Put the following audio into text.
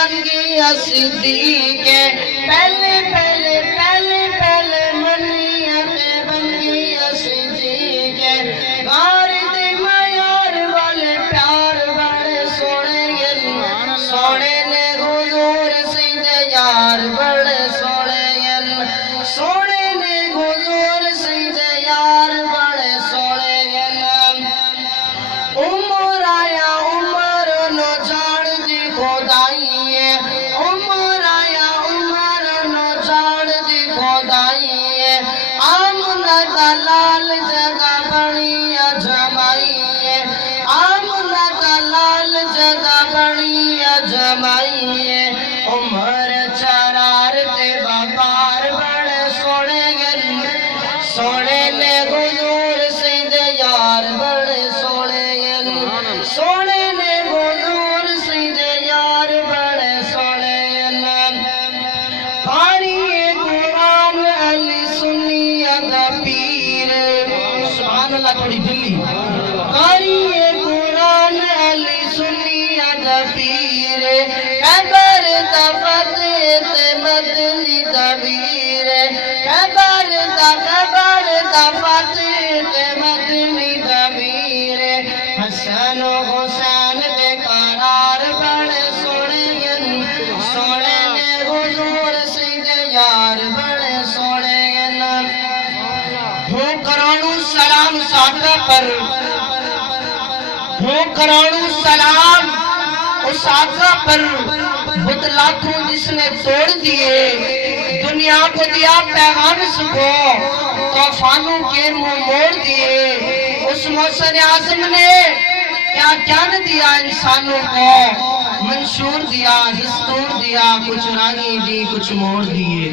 बन गई सिद्दीक पहले पहले पहले पहले मनिया ते बन गई सिद्दीक गार दे मायार वाले प्यार बड़े सोने सोने ने हुजूर सैयद यार बड़े सोने सोने ने हुजूर सैयद यार बड़े सोने उमर आया उमर नो जान दी खुदाई उमर आया उमर नो जान दी खुदाई आमना दलाल जगह बनी जमाई आमना दलाल जगह बनी जमाई उमर चरार ते बापार बड़े सोने सोने ने हुजूर सैयद यार बड़े सोने सोने ने हुजूर सैयद यार बड़े सोने पानी कुरान अली सुन्नी अदा पीर सुभान अल्लाह थोड़ी दिल्ली पानी कुरान अली सुन्नी अदा पीर कबर दफत ते मदनी दबीर कबर दफत ते मदनी दबीर हसन हुसैन दे करार बड़े सोने सोने ने हुजूर सैयद यार बड़े सोने हो कराणू सलाम साका पर हो कराणू सलाम उस आका पर बुत लाखों जिसने तोड़ दिए दुनिया को दिया पैगाम सुखो तूफानों के मुंह मोड़ दिए उस मौसम आजम ने क्या ज्ञान दिया इंसानों को मंशूर दिया दस्तूर दिया कुछ रानी दी कुछ मोड़ दिए।